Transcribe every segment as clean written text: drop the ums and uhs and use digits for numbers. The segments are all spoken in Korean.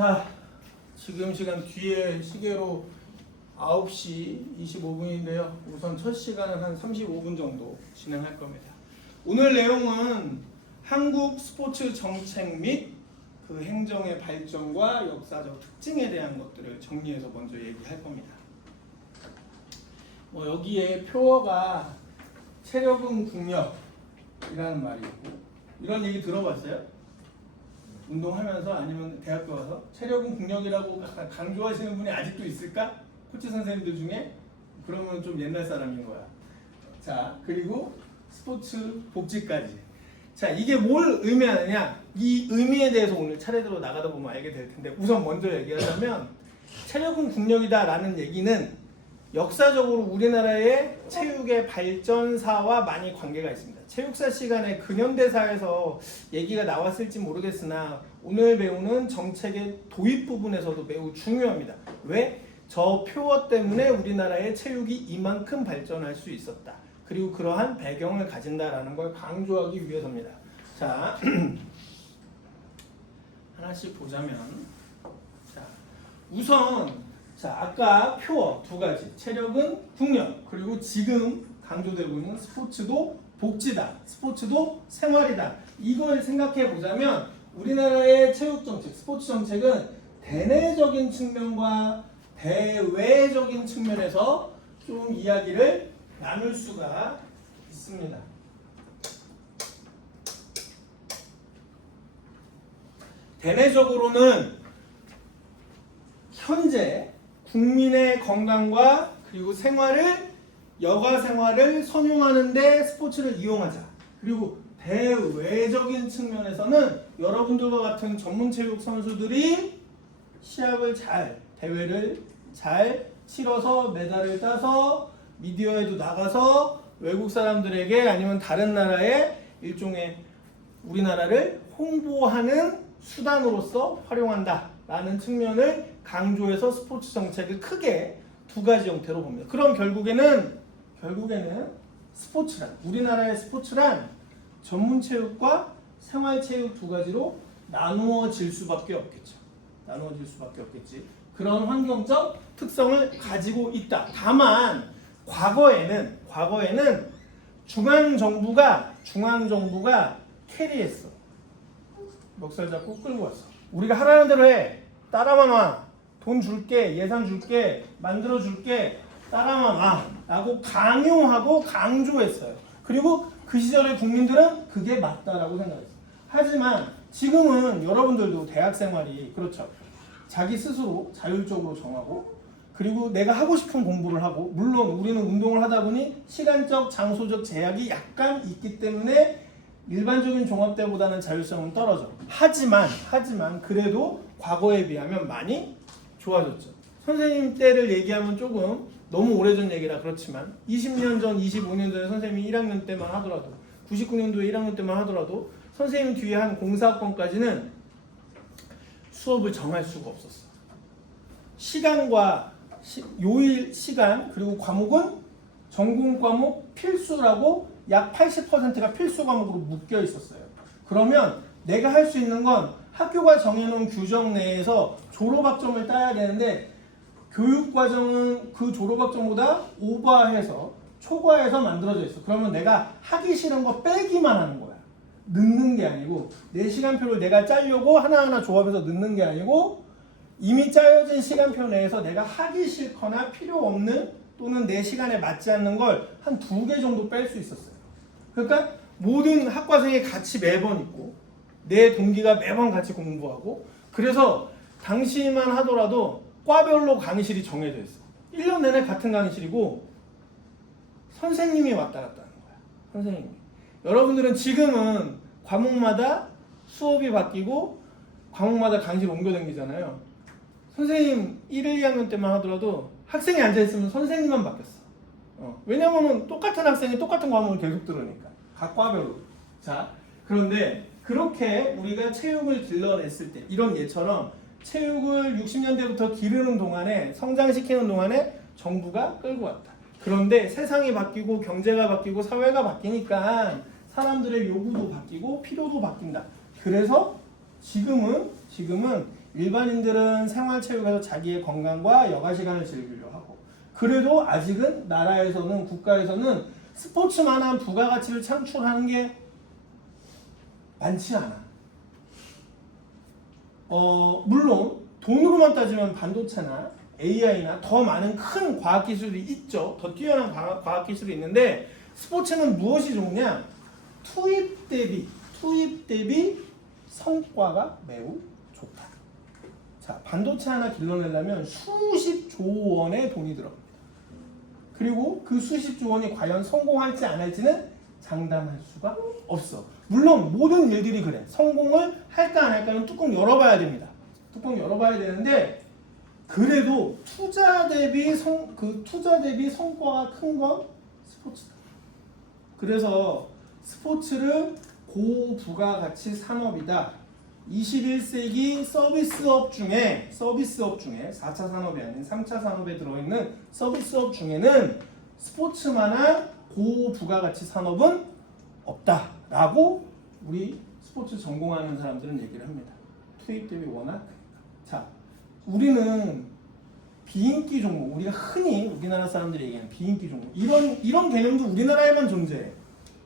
자, 지금 시간 뒤에 시계로 9시 25분인데요. 우선 첫 시간은 한 35분 정도 진행할 겁니다. 오늘 내용은 한국 스포츠 정책 및 그 행정의 발전과 역사적 특징에 대한 것들을 정리해서 먼저 얘기할 겁니다. 여기에 표어가 체력은 국력이라는 말이 있고, 이런 얘기 들어봤어요? 운동하면서 아니면 대학교 와서 체력은 국력이라고 강조하시는 분이 아직도 있을까? 코치 선생님들 중에? 그러면 좀 옛날 사람인 거야. 자, 그리고 스포츠 복지까지. 자, 이게 뭘 의미하느냐? 이 의미에 대해서 오늘 차례대로 나가다 보면 알게 될 텐데, 우선 먼저 얘기하자면 체력은 국력이다 라는 얘기는 역사적으로 우리나라의 체육의 발전사와 많이 관계가 있습니다. 체육사 시간에 근현대사에서 얘기가 나왔을지 모르겠으나 오늘 배우는 정책의 도입 부분에서도 매우 중요합니다. 왜? 저 표어 때문에 우리나라의 체육이 이만큼 발전할 수 있었다. 그리고 그러한 배경을 가진다라는 걸 강조하기 위해서입니다. 자, 하나씩 보자면, 자, 우선 아까 표어 두 가지, 체력은 국력, 그리고 지금 강조되고 있는 스포츠도 복지다, 스포츠도 생활이다. 이걸 생각해 보자면 우리나라의 체육 정책, 스포츠 정책은 대내적인 측면과 대외적인 측면에서 좀 이야기를 나눌 수가 있습니다. 대내적으로는 현재 국민의 건강과 그리고 여가 생활을 선용하는 데 스포츠를 이용하자. 그리고 대외적인 측면에서는 여러분들과 같은 전문 체육 선수들이 시합을 대회를 잘 치러서 메달을 따서 미디어에도 나가서 외국 사람들에게 아니면 다른 나라의 일종의 우리나라를 홍보하는 수단으로서 활용한다 라는 측면을 강조해서 스포츠 정책을 크게 두 가지 형태로 봅니다. 그럼 결국에는 스포츠란, 우리나라의 스포츠란 전문 체육과 생활 체육 두 가지로 나누어질 수밖에 없겠죠. 그런 환경적 특성을 가지고 있다. 다만 과거에는 중앙정부가 캐리했어. 멱살 잡고 끌고 왔어. 우리가 하라는 대로 해. 따라만 와. 돈 줄게, 예산 줄게, 만들어 줄게, 따라만 와 라고 강요하고 강조했어요. 그리고 그 시절의 국민들은 그게 맞다라고 생각했어요. 하지만 지금은 여러분들도 대학 생활이 그렇죠. 자기 스스로 자율적으로 정하고, 그리고 내가 하고 싶은 공부를 하고, 물론 우리는 운동을 하다 보니 시간적, 장소적 제약이 약간 있기 때문에 일반적인 종합대보다는 자율성은 떨어져. 하지만 그래도 과거에 비하면 많이 좋아졌죠. 선생님 때를 얘기하면 조금 너무 오래전 얘기라 그렇지만 20년 전, 25년 전에 선생님이 1학년 때만 하더라도, 99년도에 1학년 때만 하더라도 선생님 뒤에 한 공사학번까지는 수업을 정할 수가 없었어. 시간과 요일 시간 그리고 과목은 전공 과목 필수라고 약 80%가 필수 과목으로 묶여 있었어요. 그러면 내가 할 수 있는 건 학교가 정해놓은 규정 내에서 졸업학점을 따야 되는데, 교육과정은 그 졸업학점보다 오버해서 초과해서 만들어져 있어. 그러면 내가 하기 싫은 거 빼기만 하는 거야. 넣는 게 아니고, 내 시간표를 내가 짜려고 하나하나 조합해서 넣는 게 아니고, 이미 짜여진 시간표 내에서 내가 하기 싫거나 필요 없는 또는 내 시간에 맞지 않는 걸 한 2개 정도 뺄 수 있었어요. 그러니까 모든 학과생이 같이 매번 있고, 내 동기가 매번 같이 공부하고, 그래서 당시만 하더라도 과별로 강의실이 정해져 있어. 1년 내내 같은 강의실이고 선생님이 왔다 갔다 하는 거야. 선생님이. 여러분들은 지금은 과목마다 수업이 바뀌고 과목마다 강의실 옮겨 다니잖아요. 선생님 1, 2학년 때만 하더라도 학생이 앉아있으면 선생님만 바뀌었어. 왜냐면은 똑같은 학생이 똑같은 과목을 계속 들으니까. 각 과별로. 자, 그런데 그렇게 우리가 체육을 길러냈을 때, 이런 예처럼 체육을 60년대부터 기르는 동안에, 성장시키는 동안에 정부가 끌고 왔다. 그런데 세상이 바뀌고 경제가 바뀌고 사회가 바뀌니까 사람들의 요구도 바뀌고 필요도 바뀐다. 그래서 지금은 지금은 일반인들은 생활체육에서 자기의 건강과 여가 시간을 즐기려 하고 그래도 아직은 나라에서는 국가에서는 스포츠만한 부가가치를 창출하는 게 많지 않아. 물론 돈으로만 따지면 반도체나 AI나 더 많은 큰 과학기술이 있죠. 더 뛰어난 과학기술이 있는데 스포츠는 무엇이 좋으냐? 투입 대비 성과가 매우 좋다. 자, 반도체 하나 길러내려면 수십조 원의 돈이 들어갑니다. 그리고 그 수십조 원이 과연 성공할지 안 할지는 장담할 수가 없어. 물론 모든 일들이 그래. 성공을 할까 안 할까는 뚜껑 열어봐야 됩니다. 뚜껑 열어봐야 되는데 그래도 투자 대비 성과가 큰 건 스포츠다. 그래서 스포츠를 고부가가치 산업이다. 21세기 서비스업 중에 4차 산업이 아닌 3차 산업에 들어있는 서비스업 중에는 스포츠만한 고부가가치 산업은 없다라고 우리 스포츠 전공하는 사람들은 얘기를 합니다. 투입 대비 워낙 크니까. 자, 우리는 비인기 종목, 우리가 흔히 우리나라 사람들이 얘기하는 비인기 종목 이런 개념도 우리나라에만 존재해.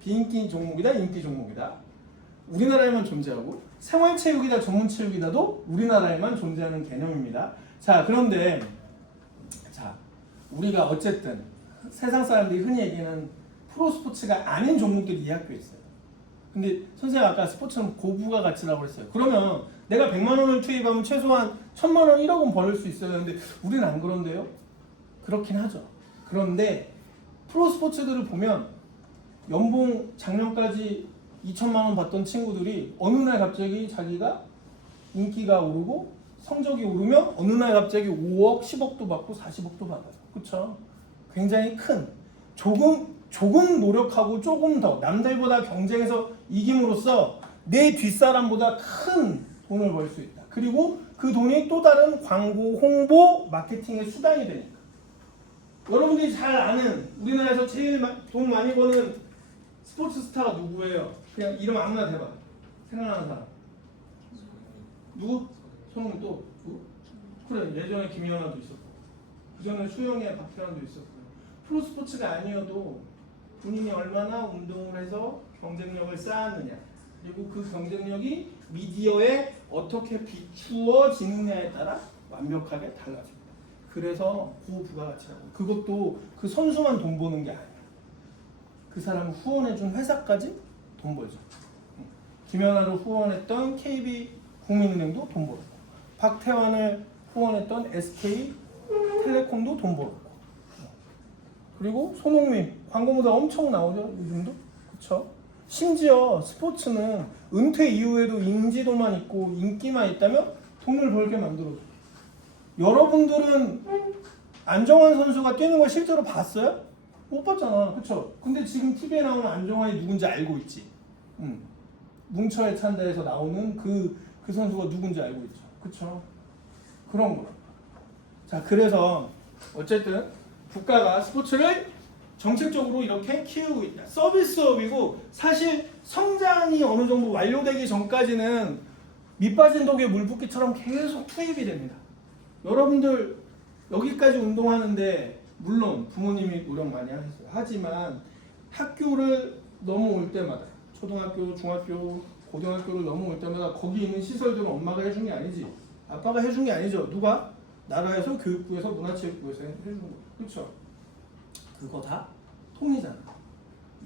비인기 종목이다, 인기 종목이다. 우리나라에만 존재하고 생활체육이다, 전문체육이다도 우리나라에만 존재하는 개념입니다. 자, 그런데 우리가 어쨌든 세상 사람들이 흔히 얘기하는 프로스포츠가 아닌 종목들이 이 학교에 있어요. 근데 선생님 아까 스포츠는 고부가 가치라고 그랬어요. 그러면 내가 100만 원을 투입하면 최소한 1000만 원, 1억 원 벌 수 있어야 하는데 우리는 안 그런데요? 그렇긴 하죠. 그런데 프로스포츠들을 보면 연봉 작년까지 2천만 원 받던 친구들이 어느 날 갑자기 자기가 인기가 오르고 성적이 오르면 어느 날 갑자기 5억, 10억도 받고 40억도 받아요. 그렇죠? 굉장히 큰 조금 노력하고 조금 더 남들보다 경쟁해서 이김으로써 내 뒷사람보다 큰 돈을 벌 수 있다. 그리고 그 돈이 또 다른 광고, 홍보, 마케팅의 수단이 되니까. 여러분들이 잘 아는 우리나라에서 제일 돈 많이 버는 스포츠 스타가 누구예요? 그냥 이름 아무나 대봐. 생각나는 사람. 누구? 손흥민 또 누구? 그래, 예전에 김연아도 있었고 그 전에 수영의 박태환도 있었고 프로스포츠가 아니어도 본인이 얼마나 운동을 해서 경쟁력을 쌓았느냐 그리고 그 경쟁력이 미디어에 어떻게 비추어지느냐에 따라 완벽하게 달라집니다. 그래서 고부가가치라고. 그것도 그 선수만 돈 버는 게 아니에요. 그 사람을 후원해준 회사까지 돈 벌죠. 김연아를 후원했던 KB국민은행도 돈 벌었고 박태환을 후원했던 SK텔레콤도 돈 벌었고 그리고 손흥민 광고모델 엄청 나오죠 요즘도. 그쵸? 심지어 스포츠는 은퇴 이후에도 인지도만 있고 인기만 있다면 돈을 벌게 만들어줘. 여러분들은 안정환 선수가 뛰는 걸 실제로 봤어요? 못 봤잖아. 그쵸? 근데 지금 TV에 나오는 안정환이 누군지 알고 있지. 뭉쳐의 찬다에서 나오는 그 선수가 누군지 알고 있죠. 그쵸? 그런 거. 자, 그래서 어쨌든 국가가 스포츠를 정책적으로 이렇게 키우고 있다. 서비스업이고 사실 성장이 어느 정도 완료되기 전까지는 밑빠진 독에 물 붓기처럼 계속 투입이 됩니다. 여러분들 여기까지 운동하는데 물론 부모님이 노력 많이 하셨어요. 하지만 학교를 넘어올 때마다 초등학교, 중학교, 고등학교를 넘어올 때마다 거기 있는 시설들은 엄마가 해준 게 아니지. 아빠가 해준 게 아니죠. 누가? 나라에서 교육부에서 문화체육부에서 해준 거. 그렇죠? 그거 다 통이잖아.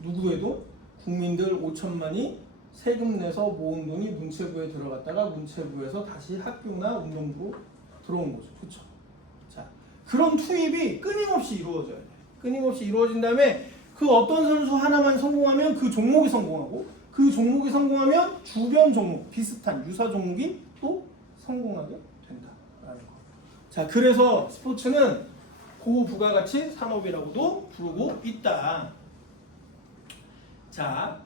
누구에도 국민들 5천만이 세금 내서 모은 돈이 문체부에 들어갔다가 문체부에서 다시 학교나 운동부로 들어온 거죠. 그렇죠? 자, 그런 투입이 끊임없이 이루어져야 돼. 끊임없이 이루어진 다음에 그 어떤 선수 하나만 성공하면 그 종목이 성공하고 그 종목이 성공하면 주변 종목, 비슷한 유사 종목이 또 성공하게 된다라는 거. 자, 그래서 스포츠는 고부가가치 산업이라고도 부르고 있다. 자,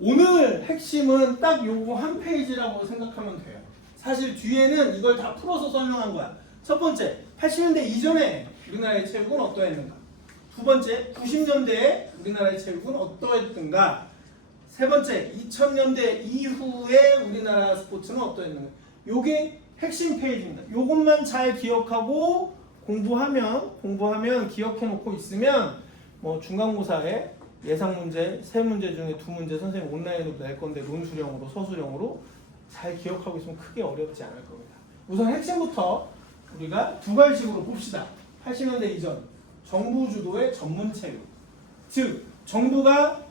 오늘 핵심은 딱 요거 한 페이지라고 생각하면 돼요. 사실 뒤에는 이걸 다 풀어서 설명한 거야. 첫 번째, 80년대 이전에 우리나라의 체육은 어떠했는가? 두 번째, 90년대에 우리나라의 체육은 어떠했던가? 세 번째, 2000년대 이후에 우리나라 스포츠는 어떠했는가? 요게 핵심 페이지입니다. 요것만 잘 기억하고 공부하면 기억해 놓고 있으면 뭐 중간고사에 예상 문제 3문제 중에 2문제 선생님 온라인으로 낼 건데 논술형으로 서술형으로 잘 기억하고 있으면 크게 어렵지 않을 겁니다. 우선 핵심부터 우리가 두 가지식으로 봅시다. 80년대 이전 정부 주도의 전문체육, 즉 정부가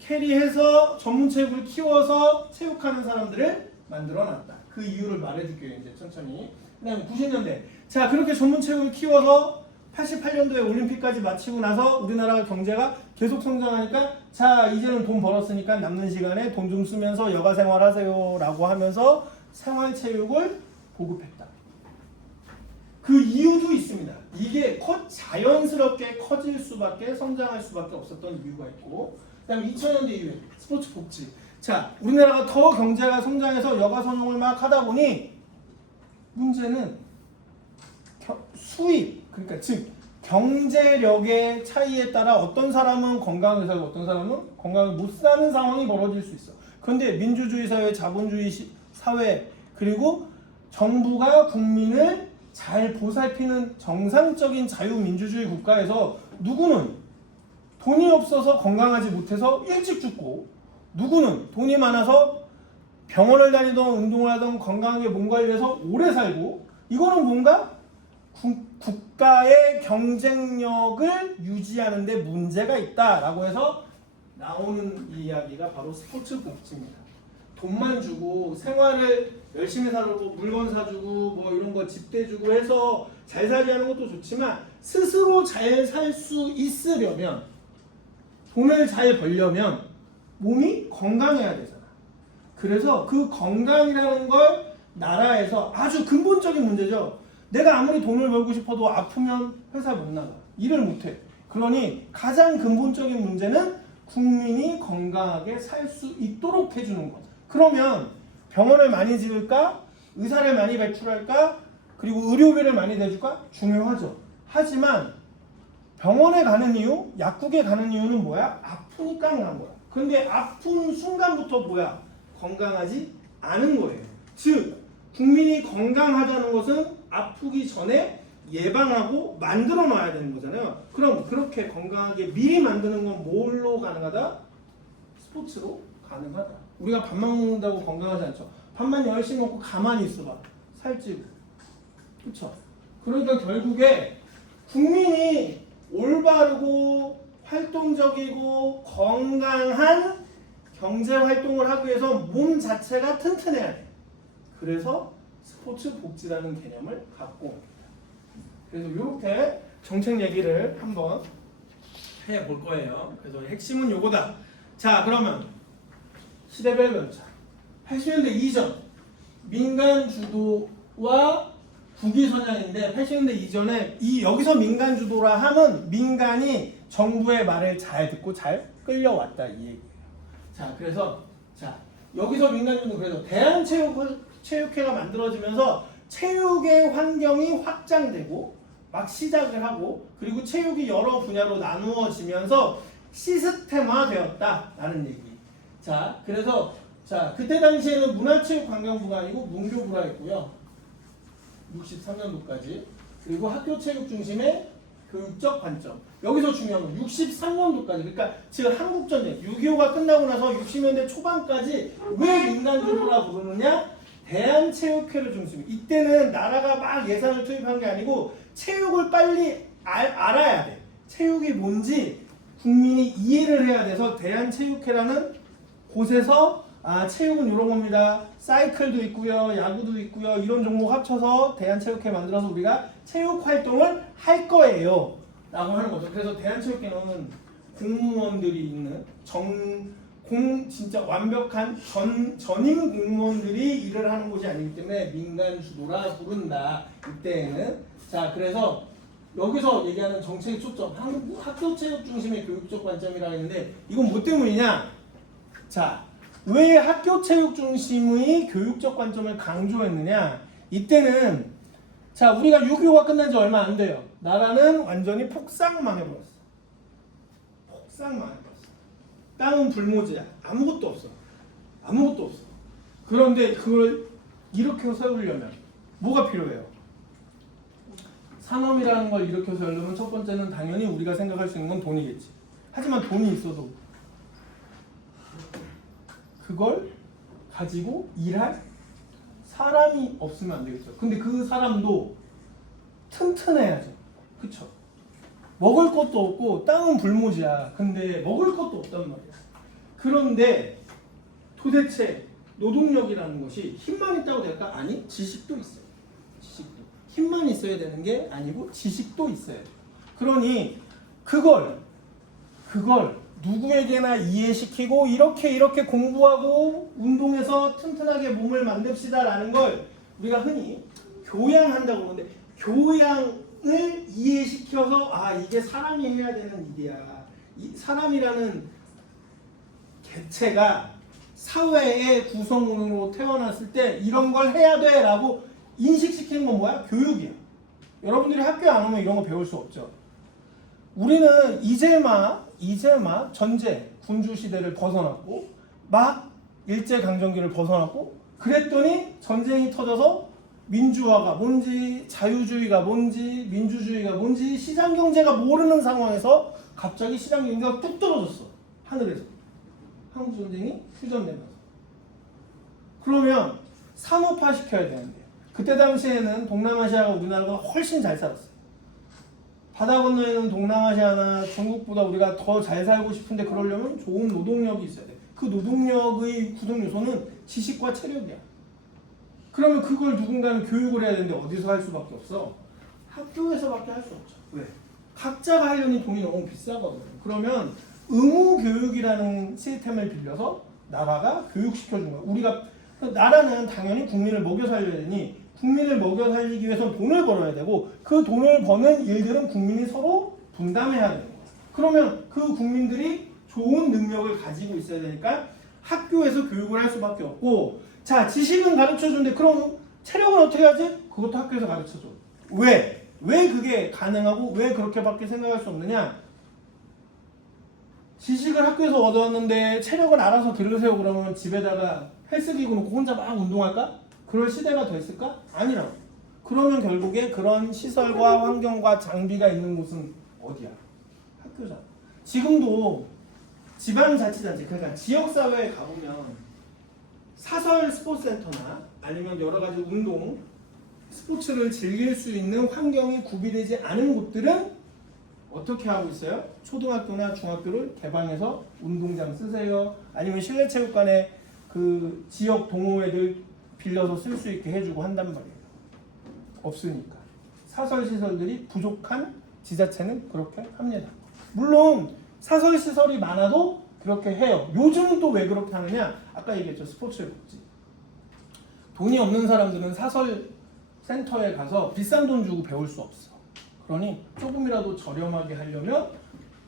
캐리해서 전문체육을 키워서 체육하는 사람들을 만들어놨다. 그 이유를 말해줄게요. 이제 천천히. 그 다음에 90년대 자 그렇게 전문체육을 키워서 88년도에 올림픽까지 마치고 나서 우리나라가 경제가 계속 성장하니까 자 이제는 돈 벌었으니까 남는 시간에 돈 좀 쓰면서 여가 생활하세요 라고 하면서 생활체육을 보급했다. 그 이유도 있습니다. 이게 자연스럽게 커질 수밖에 성장할 수밖에 없었던 이유가 있고 그 다음에 2000년대 이후에 스포츠 복지 자 우리나라가 더 경제가 성장해서 여가 선용을 막 하다 보니 문제는 수입 그러니까 즉 경제력의 차이에 따라 어떤 사람은 건강하게 살고 어떤 사람은 건강하게 못 사는 상황이 벌어질 수 있어. 그런데 민주주의 사회, 자본주의 사회 그리고 정부가 국민을 잘 보살피는 정상적인 자유민주주의 국가에서 누구는 돈이 없어서 건강하지 못해서 일찍 죽고 누구는 돈이 많아서 병원을 다니던 운동을 하던 건강하게 몸 관리를 해서 오래 살고 이거는 뭔가 국가의 경쟁력을 유지하는 데 문제가 있다라고 해서 나오는 이야기가 바로 스포츠 복지입니다. 돈만 주고 생활을 열심히 살고 물건 사주고 뭐 이런 거 집대 주고 해서 잘 살게 하는 것도 좋지만 스스로 잘 살 수 있으려면 돈을 잘 벌려면 몸이 건강해야 되잖아. 그래서 그 건강이라는 걸 나라에서 아주 근본적인 문제죠. 내가 아무리 돈을 벌고 싶어도 아프면 회사 못 나가. 일을 못 해. 그러니 가장 근본적인 문제는 국민이 건강하게 살 수 있도록 해주는 것. 그러면 병원을 많이 지을까? 의사를 많이 배출할까? 그리고 의료비를 많이 내줄까? 중요하죠. 하지만 병원에 가는 이유, 약국에 가는 이유는 뭐야? 아프니까 가는 거야. 근데 아픈 순간부터 뭐야? 건강하지 않은 거예요. 즉 국민이 건강하다는 것은 아프기 전에 예방하고 만들어 놔야 되는 거잖아요. 그럼 그렇게 건강하게 미리 만드는 건 뭘로 가능하다? 스포츠로 가능하다. 우리가 밥만 먹는다고 건강하지 않죠. 밥만 열심히 먹고 가만히 있어봐. 살찌고. 그렇죠? 그러니까 결국에 국민이 올바르고 활동적이고 건강한 경제 활동을 하기 위해서 몸 자체가 튼튼해야 돼. 그래서 스포츠 복지라는 개념을 갖고 옵니다. 그래서 이렇게 정책 얘기를 한번 해볼 거예요. 그래서 핵심은 요거다. 자 그러면 시대별 변차 80년대 이전 민간 주도와 국위 선양인데 80년대 이전에 여기서 민간 주도라 함은 민간이 정부의 말을 잘 듣고 잘 끌려왔다 이 얘기예요. 자 그래서 여기서 민간 주도 그래서 대한체육회가 만들어지면서 체육의 환경이 확장되고 막 시작을 하고 그리고 체육이 여러 분야로 나누어지면서 시스템화되었다라는 얘기. 자 그래서 그때 당시에는 문화체육관광부가 아니고 문교부라 했고요. 63년도까지 그리고 학교체육 중심의 교육적 관점. 여기서 중요한 건 63년도까지 그러니까 지금 한국전쟁 6.25가 끝나고 나서 60년대 초반까지 왜 민간주도라 부르느냐? 대한체육회를 중심. 이때는 나라가 막 예산을 투입한 게 아니고 체육을 빨리 알아야 돼. 체육이 뭔지 국민이 이해를 해야 돼서 대한체육회라는 곳에서 체육은 이런 겁니다. 사이클도 있고요. 야구도 있고요. 이런 종목 합쳐서 대한체육회 만들어서 우리가 체육 활동을 할 거예요. 라고 하는 거죠. 그래서 대한체육회는 공무원들이 있는 진짜 완벽한 전임 공무원들이 일을 하는 곳이 아니기 때문에 민간 주도라 부른다. 이때에는 자 그래서 여기서 얘기하는 정책의 초점 학교 체육 중심의 교육적 관점이라고 했는데 이건 뭐 때문이냐? 자 왜 학교 체육 중심의 교육적 관점을 강조했느냐? 이때는 자 우리가 6.25가 끝난 지 얼마 안 돼요. 나라는 완전히 폭삭망해버렸어. 폭삭망해버렸어. 땅은 불모지야. 아무것도 없어. 그런데 그걸 일으켜 세우려면 뭐가 필요해요? 산업이라는 걸 일으켜 세우려면 첫 번째는 당연히 우리가 생각할 수 있는 건 돈이겠지. 하지만 돈이 있어도 그걸 가지고 일할 사람이 없으면 안 되겠죠. 근데 그 사람도 튼튼해야죠. 그쵸? 먹을 것도 없고 땅은 불모지야. 근데 먹을 것도 없단 말이야. 그런데 도대체 노동력이라는 것이 힘만 있다고 될까? 아니, 지식도 있어요. 지식도. 힘만 있어야 되는 게 아니고 지식도 있어야 돼요. 그러니 그걸 누구에게나 이해시키고 이렇게 공부하고 운동해서 튼튼하게 몸을 만듭시다라는 걸 우리가 흔히 교양한다고 하는데, 교양을 이해시켜서 이게 사람이 해야 되는 일이야. 이 사람이라는 개체가 사회의 구성원으로 태어났을 때 이런 걸 해야 돼 라고 인식시키는 건 뭐야? 교육이야. 여러분들이 학교에 안 오면 이런 거 배울 수 없죠. 우리는 이제 막 전제 군주 시대를 벗어났고 막 일제강점기를 벗어났고 그랬더니 전쟁이 터져서 민주화가 뭔지 자유주의가 뭔지 민주주의가 뭔지 시장경제가 모르는 상황에서 갑자기 시장경제가 뚝 떨어졌어. 하늘에서. 한국전쟁이 휴전되면서. 그러면 산업화 시켜야 되는데 그때 당시에는 동남아시아가 우리나라가 훨씬 잘 살았어요. 바다 건너에는 동남아시아나 중국보다 우리가 더 잘 살고 싶은데 그러려면 좋은 노동력이 있어야 돼. 그 노동력의 구성 요소는 지식과 체력이야. 그러면 그걸 누군가는 교육을 해야 되는데 어디서 할 수밖에 없어? 학교에서밖에 할 수 없죠. 왜? 각자가 하려니 돈이 너무 비싸거든. 그러면 의무교육이라는 시스템을 빌려서 나라가 교육시켜준 거야. 우리가 나라는 당연히 국민을 먹여 살려야 되니 국민을 먹여 살리기 위해서는 돈을 벌어야 되고 그 돈을 버는 일들은 국민이 서로 분담해야 되는 거야. 그러면 그 국민들이 좋은 능력을 가지고 있어야 되니까 학교에서 교육을 할 수밖에 없고, 자, 지식은 가르쳐주는데 그럼 체력은 어떻게 하지? 그것도 학교에서 가르쳐줘. 왜? 왜 그게 가능하고 왜 그렇게밖에 생각할 수 없느냐? 지식을 학교에서 얻었는데 체력은 알아서 들으세요 그러면 집에다가 헬스기구 놓고 혼자 막 운동할까? 그럴 시대가 됐을까? 아니라고. 그러면 결국에 그런 시설과 환경과 장비가 있는 곳은 어디야? 학교잖아. 지금도 지방자치단체, 그러니까 지역사회에 가보면 사설 스포츠센터나 아니면 여러 가지 운동, 스포츠를 즐길 수 있는 환경이 구비되지 않은 곳들은 어떻게 하고 있어요? 초등학교나 중학교를 개방해서 운동장 쓰세요. 아니면 실내체육관에 그 지역 동호회들 빌려서 쓸 수 있게 해주고 한단 말이에요. 없으니까. 사설시설들이 부족한 지자체는 그렇게 합니다. 물론 사설시설이 많아도 그렇게 해요. 요즘은 또 왜 그렇게 하느냐? 아까 얘기했죠. 스포츠의 복지. 돈이 없는 사람들은 사설센터에 가서 비싼 돈 주고 배울 수 없어. 그러니 조금이라도 저렴하게 하려면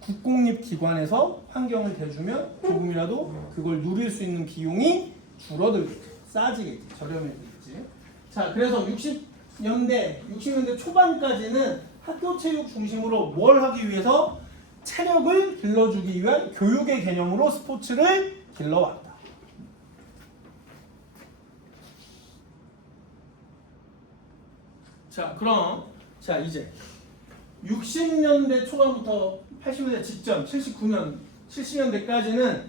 국공립기관에서 환경을 대주면 조금이라도 그걸 누릴 수 있는 비용이 줄어들겠지. 싸지겠지. 저렴해지겠지. 자, 그래서 60년대 초반까지는 학교 체육 중심으로 뭘 하기 위해서? 체력을 길러주기 위한 교육의 개념으로 스포츠를 길러왔다. 자, 그럼 이제 60년대 초반부터 80년대 직전 79년 70년대까지는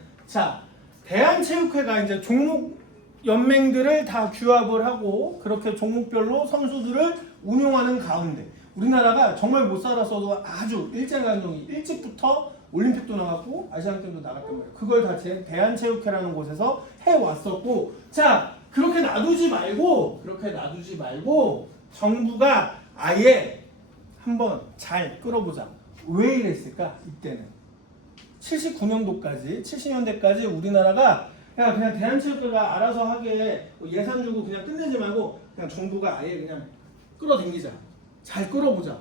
대한체육회가 이제 종목 연맹들을 다 규합을 하고 그렇게 종목별로 선수들을 운용하는 가운데 우리나라가 정말 못 살았어도 아주 일제강점기 일찍부터 올림픽도 나갔고 아시안게임도 나갔단 말이에요. 그걸 다 대한체육회라는 곳에서 해왔었고, 자, 그렇게 놔두지 말고 정부가 아예 한번 잘 끌어보자. 왜 이랬을까? 이때는 79년도까지 70년대까지 우리나라가 그냥 대한체육회가 알아서 하게 예산 주고 그냥 끝내지 말고 그냥 정부가 아예 그냥 끌어당기자. 잘 끌어보자.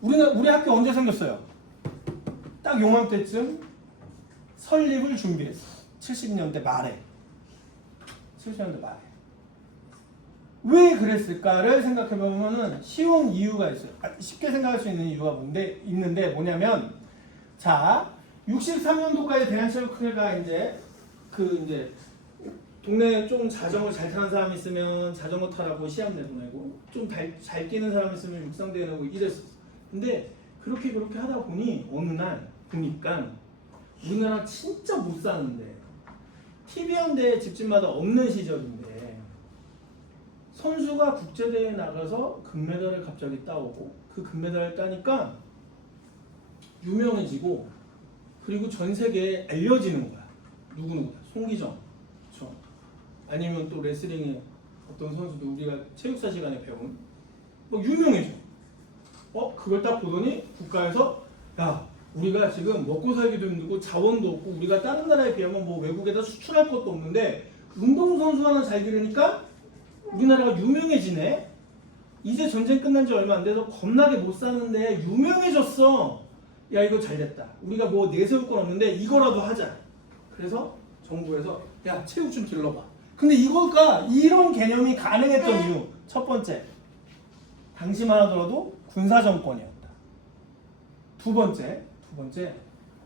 우리 학교 언제 생겼어요? 딱 요맘때쯤 설립을 준비했어. 70년대 말에. 왜 그랬을까를 생각해보면 쉬운 이유가 있어요. 쉽게 생각할 수 있는 이유가 있는데 뭐냐면, 자, 63년도까지 대한체육회가 이제 동네에 좀 자전거 잘 타는 사람이 있으면 자전거 타라고 시합 내보내고 좀 잘 뛰는 사람이 있으면 육상대회 내고 이랬었어. 근데 그렇게 하다 보니 어느 날 보니까 우리나라 진짜 못 사는데 TV연대 집집마다 없는 시절인데 선수가 국제대회에 나가서 금메달을 갑자기 따오고 그 금메달을 따니까 유명해지고 그리고 전 세계에 알려지는 거야. 누구누구다. 송기정. 그렇죠. 아니면 또 레슬링의 어떤 선수도 우리가 체육사 시간에 배운 뭐 유명해져. 그걸 딱 보더니 국가에서 야 우리가 지금 먹고 살기도 힘들고 자원도 없고 우리가 다른 나라에 비하면 뭐 외국에다 수출할 것도 없는데 운동선수 하나 잘 기르니까 우리나라가 유명해지네. 이제 전쟁 끝난 지 얼마 안 돼서 겁나게 못 사는데 유명해졌어. 야 이거 잘 됐다. 우리가 뭐 내세울 건 없는데 이거라도 하자. 그래서 정부에서 야 체육 좀 길러봐. 근데 이런 개념이 가능했던 이유 첫 번째 당시만 하더라도 군사정권이었다. 두 번째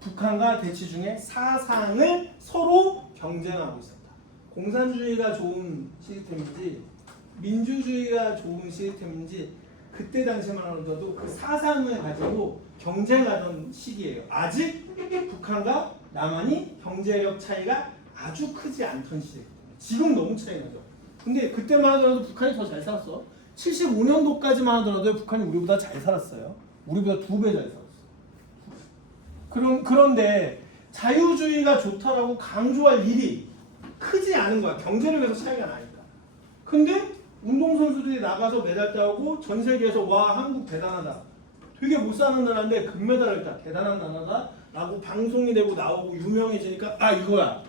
북한과 대치 중에 사상을 서로 경쟁하고 있었다. 공산주의가 좋은 시스템인지 민주주의가 좋은 시스템인지 그때 당시만 하더라도 그 사상을 가지고 경쟁하던 시기예요. 아직 북한과 남한이 경제력 차이가 아주 크지 않던 시기. 지금 너무 차이 나죠. 근데 그때만 하더라도 북한이 더 잘 살았어. 75년도까지만 하더라도 북한이 우리보다 잘 살았어요. 우리보다 2배 잘 살았어. 그런데 자유주의가 좋다라고 강조할 일이 크지 않은 거야. 경제력에서 차이가 나니까. 근데 운동선수들이 나가서 메달 따오고 전 세계에서 와 한국 대단하다. 되게 못 사는 나라인데 금메달을 따. 대단한 나라다. 라고 방송이 되고 나오고 유명해지니까 이거야.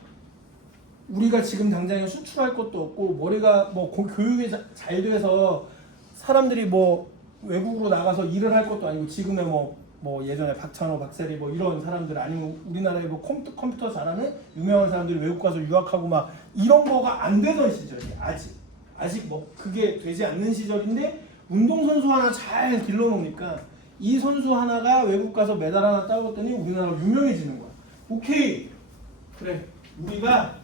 우리가 지금 당장에 수출할 것도 없고 머리가 뭐 교육이 잘 돼서 사람들이 뭐 외국으로 나가서 일을 할 것도 아니고 지금의 뭐 예전에 박찬호, 박세리 뭐 이런 사람들 아니면 우리나라에 뭐 컴퓨터 잘하는 유명한 사람들이 외국 가서 유학하고 막 이런 거가 안 되던 시절이에요. 아직 뭐 그게 되지 않는 시절인데 운동선수 하나 잘 길러놓으니까 이 선수 하나가 외국 가서 메달 하나 따왔더니 우리나라가 유명해지는 거야. 오케이 그래 우리가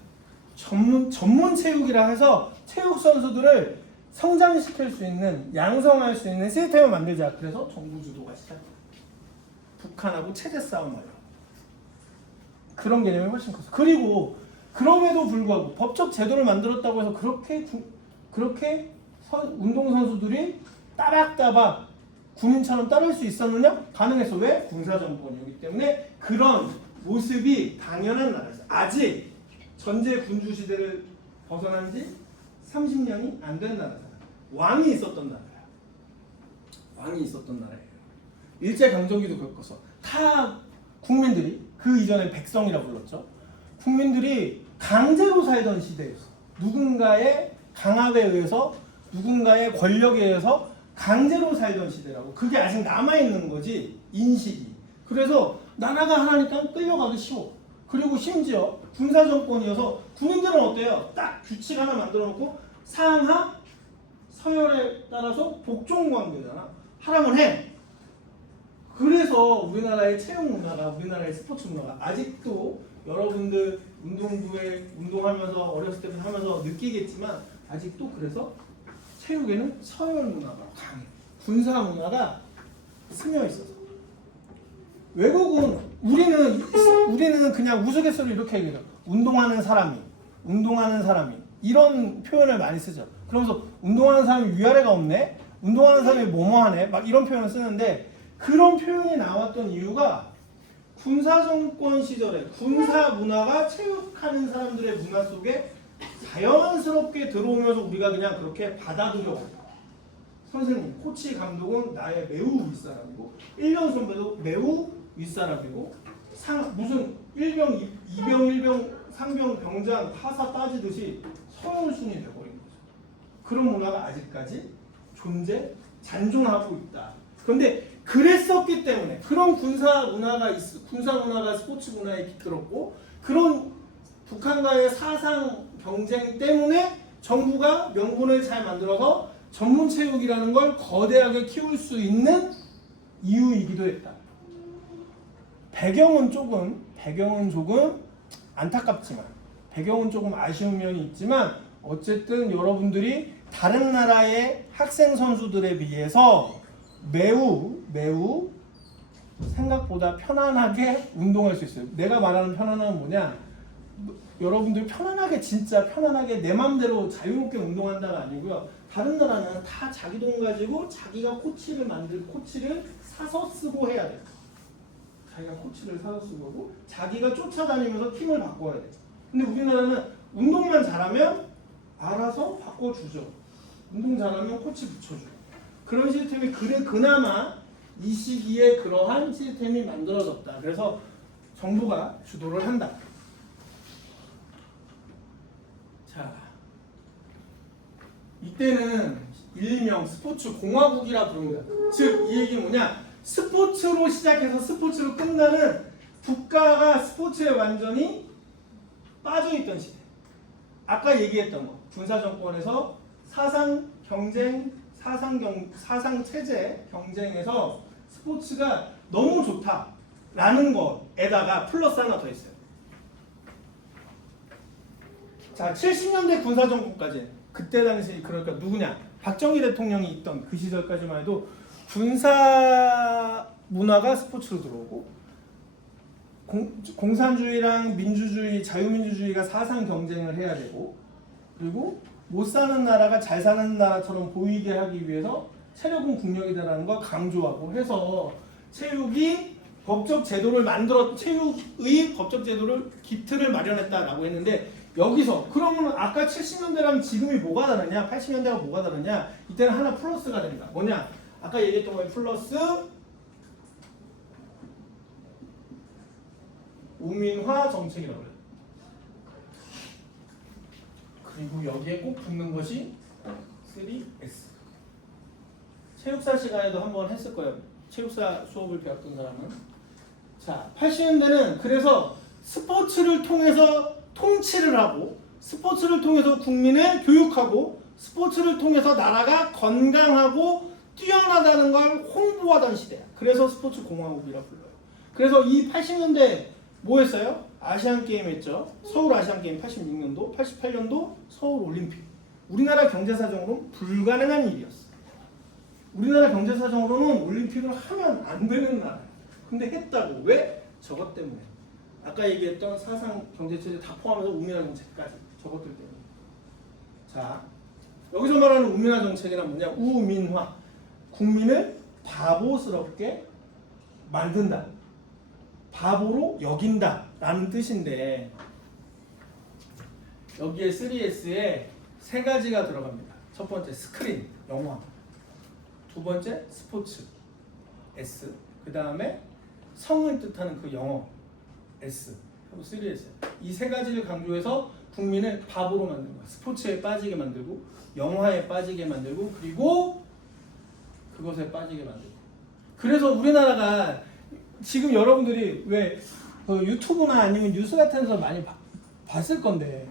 전문 체육이라 해서 체육 선수들을 성장시킬 수 있는 양성할 수 있는 시스템을 만들자. 그래서 정부주도가 시작돼. 북한하고 체제 싸움을 그런 개념이 훨씬 컸어. 그리고 그럼에도 불구하고 법적 제도를 만들었다고 해서 그렇게 운동선수들이 따박따박 군인처럼 따를 수 있었느냐? 가능했어. 왜? 군사정권이었기 때문에 그런 모습이 당연한 나라였어. 아직 전제 군주 시대를 벗어난 지 30년이 안 된 나라잖아. 왕이 있었던 나라예요. 일제강점기도 겪어서 다 국민들이 그 이전에 백성이라 불렀죠. 국민들이 강제로 살던 시대였어. 누군가의 강압에 의해서 누군가의 권력에 의해서 강제로 살던 시대라고. 그게 아직 남아있는 거지 인식이. 그래서 나라가 하나니까 끌려가기 쉬워. 그리고 심지어 군사정권이어서 군인들은 어때요? 딱 규칙 하나 만들어 놓고 상하 서열에 따라서 복종관계잖아. 하라면 해. 그래서 우리나라의 체육 문화가 우리나라의 스포츠 문화가 아직도 여러분들 운동부에 운동하면서 어렸을 때부터 하면서 느끼겠지만 아직도 그래서 체육에는 서열 문화가 강해. 군사 문화가 스며 있어서. 외국은 우리는 그냥 우스갯소리로 이렇게 얘기해요. 운동하는 사람이 이런 표현을 많이 쓰죠. 그러면서 운동하는 사람이 위아래가 없네. 운동하는 사람이 뭐뭐하네. 막 이런 표현을 쓰는데 그런 표현이 나왔던 이유가 군사정권 시절에 군사 문화가 체육하는 사람들의 문화 속에 자연스럽게 들어오면서 우리가 그냥 그렇게 받아들여. 선생님, 코치, 감독은 나의 매우 윗사람이고 1년 선배도 매우 윗사람이고 무슨 1병, 2병, 1병, 3병 병장 하사 따지듯이 서열순위 돼버린 거죠. 그런 문화가 아직까지 잔존하고 있다. 그런데 그랬었기 때문에 그런 군사 문화가 스포츠 문화에 깃들었고 그런 북한과의 사상 경쟁 때문에 정부가 명분을 잘 만들어서 전문 체육이라는 걸 거대하게 키울 수 있는 이유이기도 했다. 배경은 조금 안타깝지만 배경은 조금 아쉬운 면이 있지만 어쨌든 여러분들이 다른 나라의 학생 선수들에 비해서 매우 생각보다 편안하게 운동할 수 있어요. 내가 말하는 편안함은 뭐냐? 여러분들 편안하게 진짜 편안하게 내 맘대로 자유롭게 운동한다가 아니고요. 다른 나라는 다 자기 돈 가지고 자기가 코치를 사서 쓰고 해야 돼요. 자기가 코치를 사서 쓰고 자기가 쫓아다니면서 팀을 바꿔야 돼요. 근데 우리나라는 운동만 잘하면 알아서 바꿔주죠. 운동 잘하면 코치 붙여줘. 그런 시스템이 그나마 이 시기에 그러한 시스템이 만들어졌다. 그래서 정부가 주도를 한다. 자, 이때는 일명 스포츠 공화국이라 부릅니다. 즉, 이 얘기는 뭐냐? 스포츠로 시작해서 스포츠로 끝나는 국가가 스포츠에 완전히 빠져있던 시대. 아까 얘기했던 거. 군사정권에서 사상 경쟁, 사상 체제 경쟁에서 스포츠가 너무 좋다라는 거에다가 플러스 하나 더 있어요. 자, 70년대 군사정권까지 그때 당시 그러니까 누구냐? 박정희 대통령이 있던 그 시절까지만 해도 군사 문화가 스포츠로 들어오고 공산주의랑 민주주의, 자유민주주의가 사상 경쟁을 해야 되고 그리고 못 사는 나라가 잘 사는 나라처럼 보이게 하기 위해서 체력은 국력이다라는 걸 강조하고 해서 체육의 법적 제도를 기틀을 마련했다라고 했는데 여기서 그러면 아까 70년대랑 지금이 뭐가 다르냐? 80년대가 뭐가 다르냐? 이때는 하나 플러스가 됩니다. 뭐냐? 아까 얘기했던 거에 플러스 우민화 정책이라고 해요. 그리고 여기에 꼭 붙는 것이 3S. 체육사 시간에도 한번 했을 거예요. 체육사 수업을 배웠던 사람은. 자, 80년대는 그래서 스포츠를 통해서 통치를 하고 스포츠를 통해서 국민을 교육하고 스포츠를 통해서 나라가 건강하고 뛰어나다는 걸 홍보하던 시대야. 그래서 스포츠 공화국이라 불러요. 그래서 이 80년대 뭐 했어요? 아시안 게임 했죠. 서울 아시안 게임 86년도, 88년도 서울 올림픽. 우리나라 경제사정으로는 불가능한 일이었어. 우리나라 경제사정으로는 올림픽을 하면 안 되는 나라. 근데 했다고. 왜? 저것 때문에. 아까 얘기했던 사상 경제체제 다 포함해서 우민화 정책까지 저것들 때문에. 자, 여기서 말하는 우민화 정책이란 뭐냐? 우민화. 국민을 바보스럽게 만든다. 바보로 여긴다라는 뜻인데 여기에 3S에 세 가지가 들어갑니다. 첫 번째 스크린, 영화. 두 번째 스포츠, S. 그 다음에 성을 뜻하는 그 영어, S. 그리고 3S. 이 세 가지를 강조해서 국민을 바보로 만드는 거야. 스포츠에 빠지게 만들고 영화에 빠지게 만들고 그리고 그것에 빠지게 만들고. 그래서 우리나라가 지금 여러분들이 왜 유튜브나 아니면 뉴스 같은 데서 많이 봤을 건데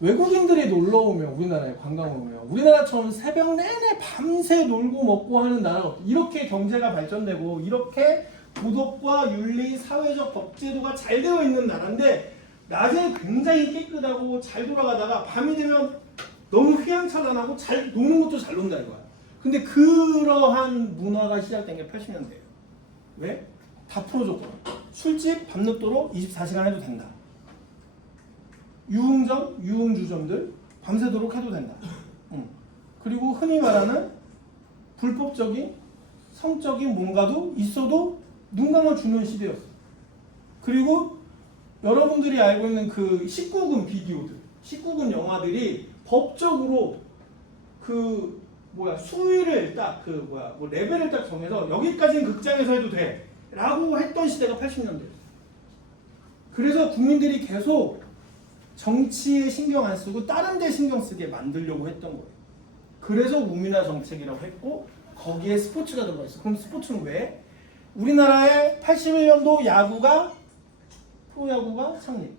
외국인들이 놀러 오면 우리나라에 관광 오면 우리나라처럼 새벽 내내 밤새 놀고 먹고 하는 나라가 없고 이렇게 경제가 발전되고 이렇게 도덕과 윤리, 사회적 법제도가 잘 되어 있는 나라인데 낮에 굉장히 깨끗하고 잘 돌아가다가 밤이 되면 너무 휘황찬란하고 잘 노는 것도 잘 논다 이거야. 근데 그러한 문화가 시작된 게 80년대예요. 왜? 다 풀어줬거든. 술집 밤늦도록 24시간 해도 된다. 유흥점, 유흥주점들 밤새도록 해도 된다. 그리고 흔히 말하는 불법적인 성적인 뭔가도 있어도 눈 감아주는 시대였어. 그리고 여러분들이 알고 있는 그 19금 비디오들, 19금 영화들이 법적으로 수위를 딱 레벨을 딱 정해서 여기까지는 극장에서 해도 돼 라고 했던 시대가 80년대였어. 그래서 국민들이 계속 정치에 신경 안 쓰고 다른 데 신경 쓰게 만들려고 했던 거예요. 그래서 우민화 정책이라고 했고 거기에 스포츠가 들어가 있어. 그럼 스포츠는 왜? 우리나라에 81년도 프로야구가 창립,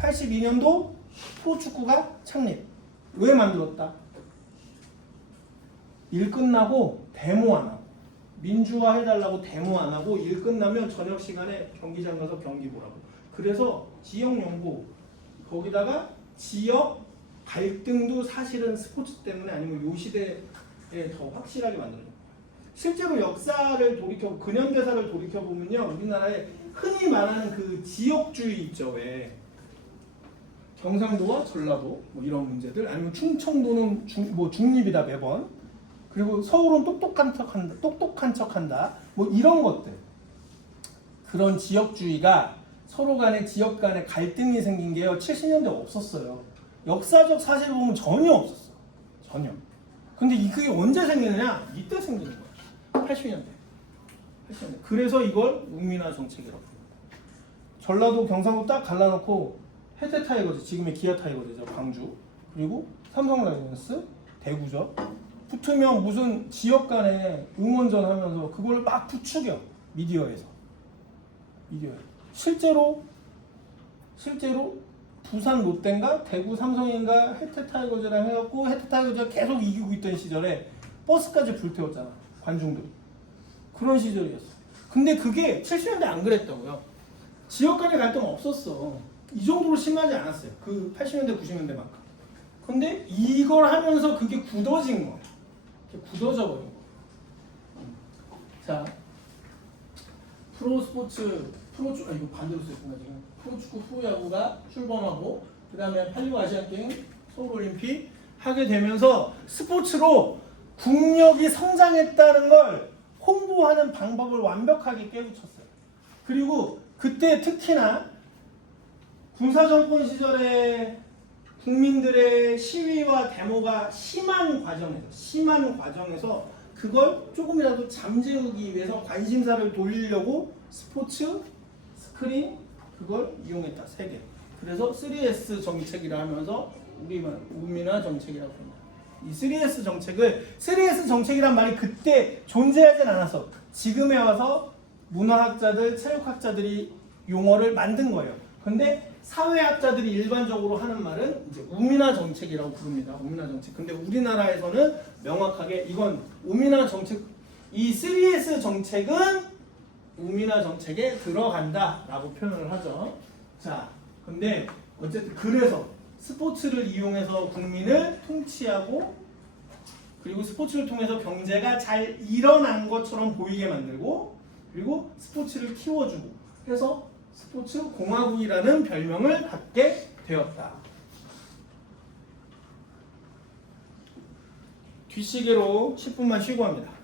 82년도 프로축구가 창립. 왜 만들었다? 일 끝나고 데모 안 하고 민주화 해달라고 데모 안 하고 일 끝나면 저녁 시간에 경기장 가서 경기 보라고. 그래서 지역연고 거기다가 지역 갈등도 사실은 스포츠 때문에 아니면 요 시대에 더 확실하게 만들어요. 실제로 역사를 돌이켜 근현대사를 돌이켜 보면요, 우리나라에 흔히 말하는 그 지역주의 있죠. 왜 경상도와 전라도 뭐 이런 문제들, 아니면 충청도는 중립이다 매번, 그리고 서울은 똑똑한 척한다 뭐 이런 것들, 그런 지역주의가 서로 간에 지역 간에 갈등이 생긴 게요 70년대 없었어요. 역사적 사실을 보면 전혀 없었어. 전혀. 근데 그게 언제 생기느냐? 이때 생기는 거야. 80년대. 그래서 이걸 우미나 정책이라고 합니다. 전라도 경상도 딱 갈라놓고 해태 타이거즈, 지금의 기아 타이거즈죠, 광주, 그리고 삼성 라이온스, 대구죠. 붙으면 무슨 지역 간에 응원전 하면서 그걸 막 부추겨. 미디어에서. 실제로 부산 롯데인가 대구 삼성인가 해태 타이거즈랑 해갖고 해태 타이거즈가 계속 이기고 있던 시절에 버스까지 불태웠잖아, 관중들이. 그런 시절이었어. 근데 그게 70년대 안 그랬다고요. 지역 간의 갈등 없었어. 이 정도로 심하지 않았어요. 그 80년대 90년대만큼. 근데 이걸 하면서 그게 굳어진 거야. 굳어져 버린 거야. 자, 이거 반대로 썼구나 지금. 프로축구 프로야구가 출범하고, 그 다음에 86 아시안게임, 서울올림픽 하게 되면서 스포츠로 국력이 성장했다는 걸 홍보하는 방법을 완벽하게 깨우쳤어요. 그리고 그때 특히나 군사정권 시절에 국민들의 시위와 데모가 심한 과정에서 그걸 조금이라도 잠재우기 위해서 관심사를 돌리려고 스포츠 스크린 그걸 이용했다. 3개. 그래서 3S 정책이라 하면서 우미나 정책이라고 합니다. 이 3S 정책이란 말이 그때 존재하진 않았어. 지금에 와서 문화학자들, 체육학자들이 용어를 만든 거예요. 근데 사회학자들이 일반적으로 하는 말은 이제 우미나 정책이라고 부릅니다. 우미나 정책. 근데 우리나라에서는 명확하게 이건 우미나 정책, 이 3S 정책은 우미나 정책에 들어간다라고 표현을 하죠. 자, 근데 어쨌든 그래서 스포츠를 이용해서 국민을 통치하고, 그리고 스포츠를 통해서 경제가 잘 일어난 것처럼 보이게 만들고, 그리고 스포츠를 키워주고 해서 스포츠 공화국이라는 별명을 갖게 되었다. 뒷시계로 10분만 쉬고 합니다.